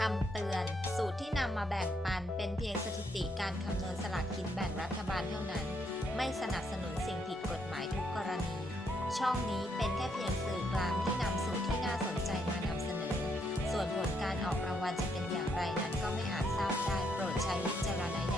คำเตือน สูตรที่นำมาแบ่งปันเป็นเพียงสถิติการคำนวณสลากกินแบ่งรัฐบาลเท่านั้น ไม่สนับสนุนสิ่งผิดกฎหมายทุกกรณี ช่องนี้เป็นแค่เพียงสื่อกลางที่นำสูตรที่น่าสนใจมานำเสนอ ส่วนผลการออกรางวัลจะเป็นอย่างไรนั้นก็ไม่อาจทราบได้โปรดใช้วิจารณญาณ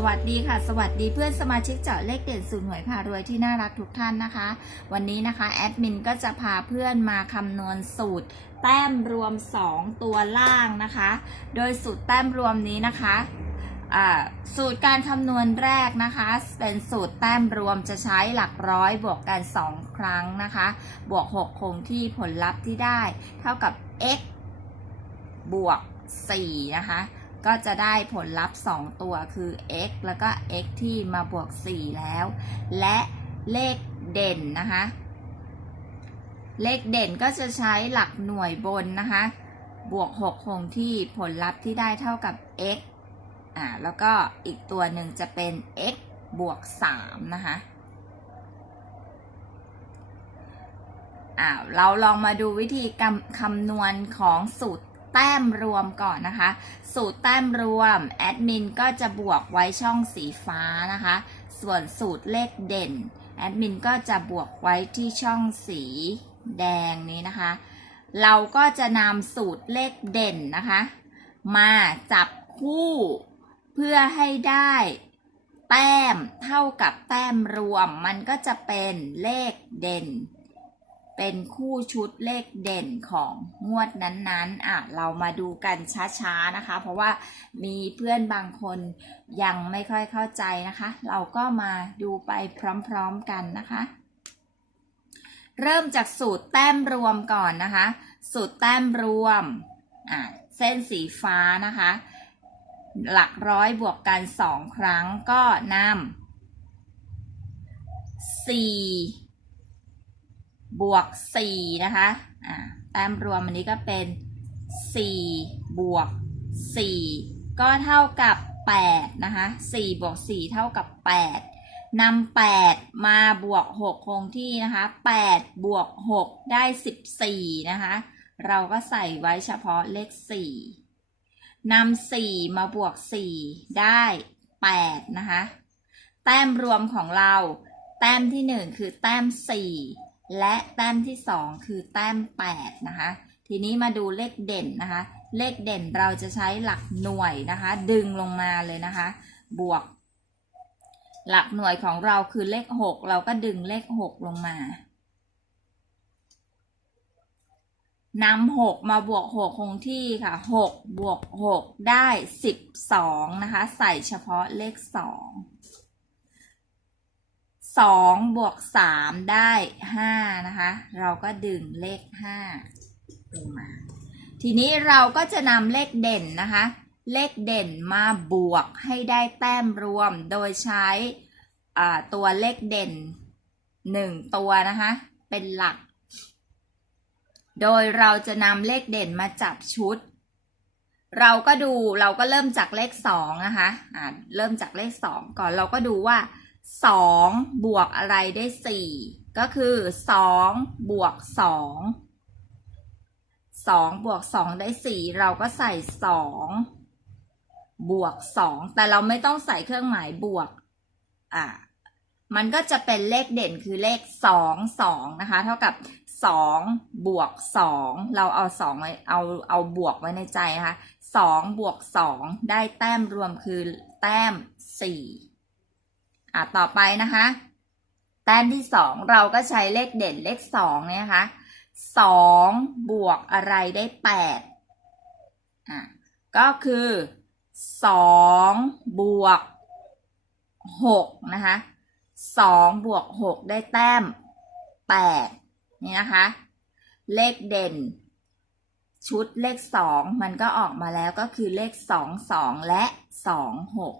สวัสดีค่ะ สวัสดีเพื่อนสมาชิกเจาะเลขเด่นสูตรหวยพารวยที่น่ารักทุกท่านนะคะ วันนี้นะคะแอดมินก็จะพาเพื่อนมาคำนวณสูตร แต้มรวม 2 ตัวล่างนะคะ โดยสูตรแต้มรวมนี้นะคะสูตรการคำนวณแรกนะคะ เป็นสูตรแต้มรวมจะใช้หลักร้อยบวกกัน 2 ครั้งนะคะ บวก 6 คงที่ผลลัพธ์ที่ได้ เท่ากับ x บวก4นะคะ ก็จะได้ผลลัพธ์ 2 ตัวคือ x แล้วก็ x ที่มาบวก 4 แล้ว และเลขเด่นนะคะ เลขเด่นก็จะใช้หลักหน่วยบนนะคะ บวก 6 คงที่ผลลัพธ์ที่ได้เท่ากับ x อ่าแล้วก็อีกตัวหนึ่งจะเป็น x บวก 3 นะคะอ่าเราลองมาดูวิธีคำนวณของสูตร แต้มรวมก่อนนะคะ สูตรแต้มรวมแอดมินก็จะบวกไว้ช่องสีฟ้านะคะ ส่วนสูตรเลขเด่นแอดมินก็จะบวกไว้ที่ช่องสีแดงนี้นะคะ เราก็จะนำสูตรเลขเด่นนะคะ มาจับคู่เพื่อให้ได้แต้มเท่ากับแต้มรวม มันก็จะเป็นเลขเด่น เป็นคู่ชุดเลขเด่นของงวดนั้นๆ อะ เรามาดูกันช้าๆนะคะ เพราะว่ามีเพื่อนบางคนยังไม่ค่อยเข้าใจนะคะ เราก็มาดูไปพร้อมๆกันนะคะ เริ่มจากสูตรแต้มรวมก่อนนะคะ สูตรแต้มรวม อะ เส้นสีฟ้านะคะ หลักร้อยบวกกันสองครั้งก็นำสี่ บวก4นะคะอ่าแต้มรวมอันนี้ก็เป็น 4 บวก 4 ก็เท่ากับ 8 นะคะ 4 บวก 4 เท่ากับ 8นำ8 มาบวก 6 คงที่นะคะ 8 บวก 6 ได้ 14 นะคะ เราก็ใส่ไว้เฉพาะเลข 4นำ4 มาบวก 4 ได้ 8 นะคะ แต้มรวมของเรา แต้มที่ 1 คือแต้ม 4 และแต้มที่ 2 คือแต้ม 8 นะคะ ทีนี้มาดูเลขเด่นนะคะ เลขเด่นเราจะใช้หลักหน่วยนะคะ ดึงลงมาเลยนะคะ บวก หลักหน่วยของเราคือเลข 6 เราก็ดึงเลข 6 ลงมานำ6มาบวก 6 คงที่ค่ะ 6 บวก 6 ได้ 12 นะคะ ใส่เฉพาะเลข 2 สองบวกสามได้ห้านะคะ เราก็ดึงเลขห้าลงมา ทีนี้เราก็จะนำเลขเด่นนะคะ เลขเด่นมาบวกให้ได้แต้มรวม โดยใช้ตัวเลขเด่นหนึ่งตัวนะคะ เป็นหลัก โดยเราจะนำเลขเด่นมาจับชุด เราก็ดูเราก็เริ่มจากเลขสองนะคะอ่าเริ่มจากเลขสองก่อนเราก็ดูว่า สองบวกอะไรได้สี่ก็คือสองบวกสองสองบวกสองได้สี่เราก็ใส่สองบวกสองแต่เราไม่ต้องใส่เครื่องหมายบวก อ่ามันก็จะเป็นเลขเด่นคือเลขสองสองนะคะ เท่ากับสองบวกสองเราเอาสองไว้เอาเอาบวกไว้ในใจนะคะสองบวกสองได้แต้มรวมคือแต้มสี่ อะต่อไปนะคะแต้มที่สองเราก็ใช้เลขเด่นเลขสองเนี่ยนะคะสองบวกอะไรได้แปดอะก็คือสองบวกหกนะคะสองบวกหกได้แต้มแปดนี่นะคะ เลขเด่น ชุดเลขสองมันก็ออกมาแล้วก็คือเลขสองสองและสองหก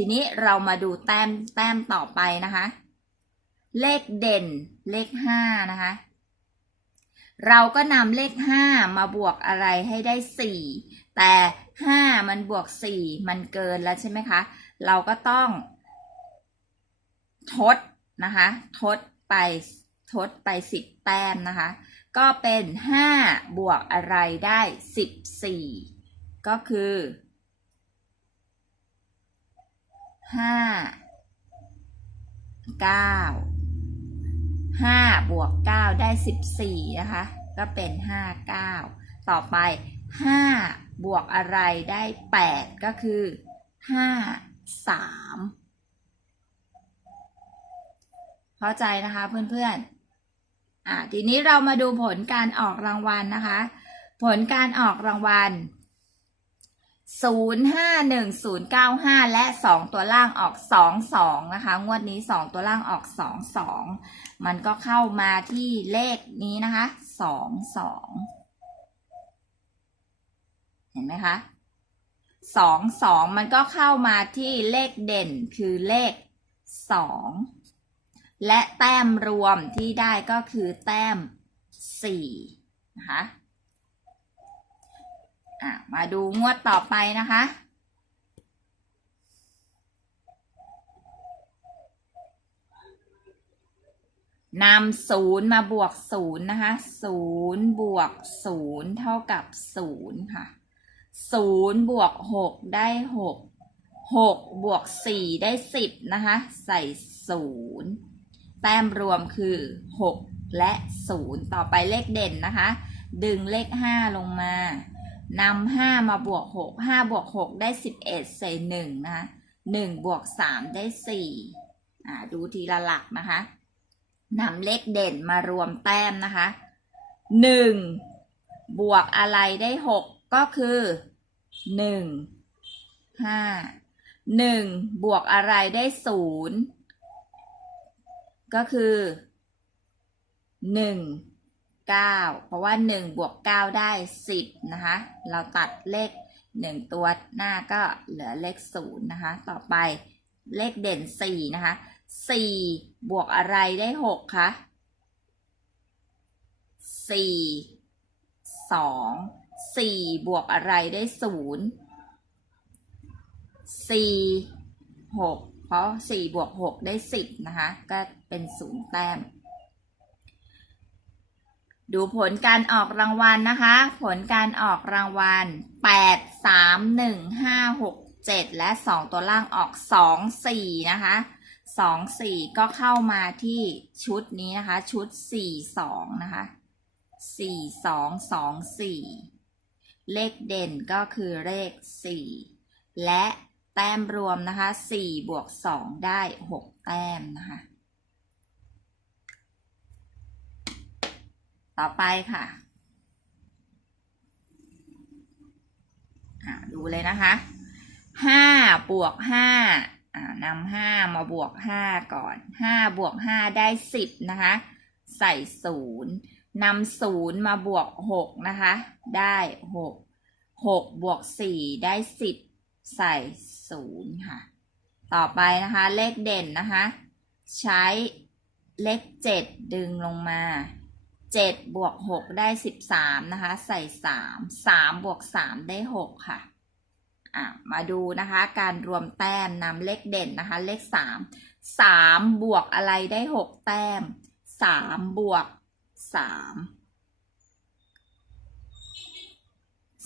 ทีนี้เรามาดูแต้มแต้มต่อไปนะคะ เลขเด่นเลขห้านะคะ เราก็นำเลขห้ามาบวกอะไรให้ได้สี่แต่ห้ามันบวกสี่มันเกินแล้วใช่ไหมคะ เราก็ต้อง ทดนะคะ ทดไปทดไปสิบแต้มนะคะ ก็เป็นห้าบวกอะไรได้สิบสี่ก็คือ ห้าเก้าห้าบวกเก้าได้สิบสี่นะคะ ก็เป็นห้าเก้าต่อไปห้าบวกอะไรได้แปดก็คือห้าสามเข้าใจนะคะเพื่อนๆอะทีนี้เรามาดูผลการออกรางวัลนะคะ ผลการออกรางวัล 051095 และ 2 ตัวล่างออก 22 นะคะ งวดนี้ 2 ตัวล่างออก 22 มันก็เข้ามาที่เลขนี้นะคะ 22 เห็นไหมคะ 22 มันก็เข้ามาที่เลขเด่นคือเลข 2 และแต้มรวมที่ได้ก็คือแต้ม 4 นะคะ อะมาดูงวดต่อไปนะคะ นำศูนย์มาบวกศูนย์นะคะศูนย์บวกศูนย์เท่ากับศูนย์ค่ะศูนย์บวกหกได้หกหกบวกสี่ได้สิบนะคะ ใส่ศูนย์แต้มรวมคือหกและศูนย์ต่อไปเลขเด่นนะคะ ดึงเลขห้าลงมา นำห้ามาบวกหกห้าบวกหกได้สิบเอ็ดใส่หนึ่งนะคะหนึ่งบวกสามได้สี่อ่าดูทีละหลักนะคะนำเลขเด่นมารวมแต้มนะคะหนึ่งบวกอะไรได้หกก็คือหนึ่งห้าหนึ่งบวกอะไรได้ศูนย์ก็คือหนึ่ง 9 เพราะว่า 1 บวก 9 ได้ 10 นะคะ เราตัดเลข 1 ตัวหน้าก็เหลือเลข 0 นะคะ ต่อไปเลขเด่น 4 นะคะ 4 บวกอะไรได้ 6 คะ 4 2 4 บวกอะไรได้ 0 4 6 เพราะ 4 บวก 6 ได้ 10 นะคะ ก็เป็น 0 แต้ม ดูผลการออกรางวัลนะคะ ผลการออกรางวัล 8 3 1 5 6 7 และ 2 ตัวล่างออก 2 4 นะคะ 2 4 ก็เข้ามาที่ชุดนี้นะคะ ชุด 4 2 นะคะ 4 2 2 4 เลขเด่นก็คือเลข 4 และแต้มรวมนะคะ 4 บวก 2 ได้ 6 แต้มนะคะ ต่อไปค่ะดูเลยนะคะห้าบวกห้านำห้ามาบวกห้าก่อนห้าบวกห้าได้สิบนะคะ ใส่ศูนย์นำศูนย์มาบวกหกนะคะ ได้หกหกบวกสี่ได้สิบใส่ศูนย์ค่ะ ต่อไปนะคะเลขเด่นนะคะ ใช้เลขเจ็ดดึงลงมา เจ็ดบวกหกได้สิบสามนะคะ ใส่สามสามบวกสามได้หกค่ะอะ มาดูนะคะ การรวมแต้มนำเลขเด่นนะคะ เลขสามสามบวกอะไรได้หกแต้มสามบวกสาม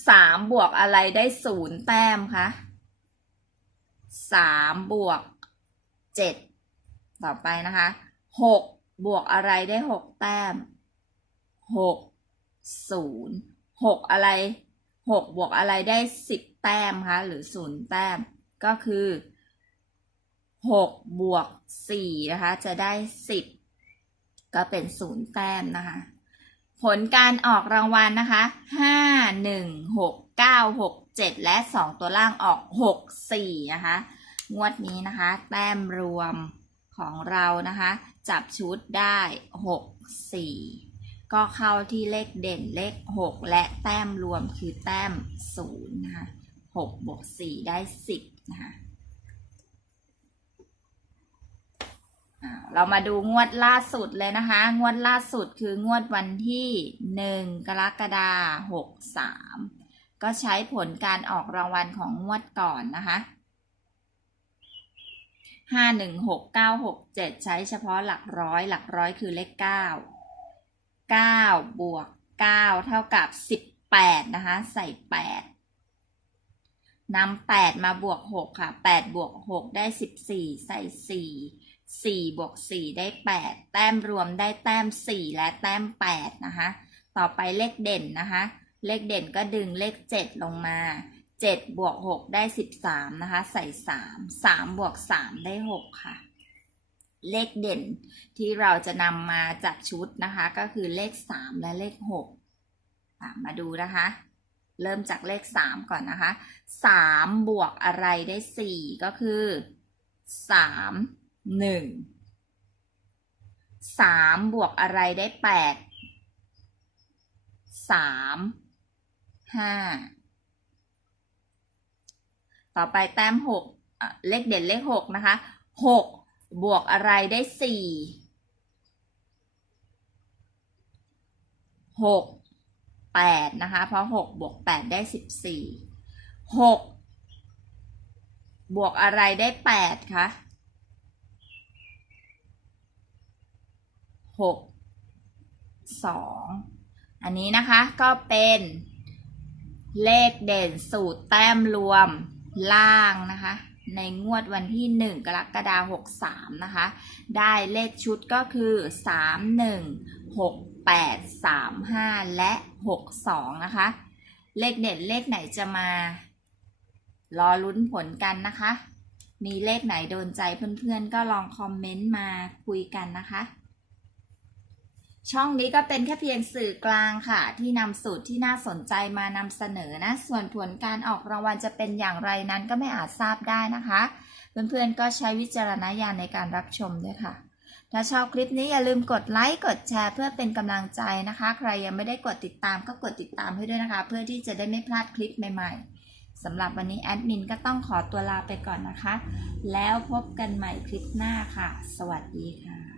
สามบวกอะไรได้ศูนย์แต้มคะสามบวกเจ็ดต่อไปนะคะหกบวกอะไรได้หกแต้ม หกศูนย์หกอะไรหกบวกอะไรได้สิบแต้มคะหรือศูนย์แต้ม ก็คือหกบวกสี่นะคะ จะได้สิบก็เป็นศูนย์แต้มนะคะ ผลการออกรางวัลนะคะห้าหนึ่งหกเก้าหกเจ็ดและสองตัวล่างออกหกสี่นะคะ งวดนี้นะคะ แต้มรวมของเรานะคะ จับชุดได้หกสี่ ก็เข้าที่เลขเด่นเลข 6 และแต้มรวมคือแต้ม0นะคะ6บวก4ได้ 10นะคะเรามาดูงวดล่าสุดเลยนะคะ งวดล่าสุดคืองวดวันที่ 1 กรกฎาคม63 ก็ใช้ผลการออกรางวัลของงวดก่อนนะคะห้าหนึ่งหกเก้าหกเจ็ดใช้เฉพาะหลักร้อย หลักร้อยคือเลขเก้า 9 บวก 9 เท่ากับ 18 นะคะ ใส่ 8นำ8 มาบวก 6 ค่ะ 8 บวก 6 ได้ 14 ใส่ 4 4 บวก 4 ได้ 8 แต้มรวมได้แต้ม 4 และแต้ม 8 นะคะ ต่อไปเลขเด่นนะคะ เลขเด่นก็ดึงเลข 7 ลงมา 7 บวก 6 ได้ 13 นะคะ ใส่ 3 3 บวก 3 ได้ 6 ค่ะ เลขเด่นที่เราจะนำมาจัดชุดนะคะ ก็คือเลข 3 และเลข6มาดูนะคะ เริ่มจากเลข 3 ก่อนนะคะ 3 บวกอะไรได้ 4 ก็คือ 3 1 3 บวกอะไรได้ 8 3 5 ต่อไปแต้มหกเลขเด่นเลขหกนะคะหก บวกอะไรได้สี่หกแปดนะคะ เพราะหกบวกแปดได้สิบสี่หกบวกอะไรได้แปดคะหกสองอันนี้นะคะก็เป็นเลขเด่นสูตรแต้มรวมล่างนะคะ ในงวดวันที่ 1 กรกฎาคม63 นะคะ ได้เลขชุดก็คือ 3 1 6 8 3 5 และ 62 นะคะ เลขเด่นเลขไหนจะมา รอลุ้นผลกันนะคะ มีเลขไหนโดนใจเพื่อนๆ ก็ลองคอมเมนต์มาคุยกันนะคะ ช่องนี้ก็เป็นแค่เพียงสื่อกลางค่ะ ที่นำสูตรที่น่าสนใจมานำเสนอนะ ส่วนผลการออกรางวัลจะเป็นอย่างไรนั้นก็ไม่อาจทราบได้นะคะ เพื่อนๆก็ใช้วิจารณญาณในการรับชมด้วยค่ะ ถ้าชอบคลิปนี้อย่าลืมกดไลค์กดแชร์เพื่อเป็นกำลังใจนะคะ ใครยังไม่ได้กดติดตามก็กดติดตามให้ด้วยนะคะ เพื่อที่จะได้ไม่พลาดคลิปใหม่ๆสำหรับวันนี้แอดมินก็ต้องขอตัวลาไปก่อนนะคะ แล้วพบกันใหม่คลิปหน้าค่ะ สวัสดีค่ะ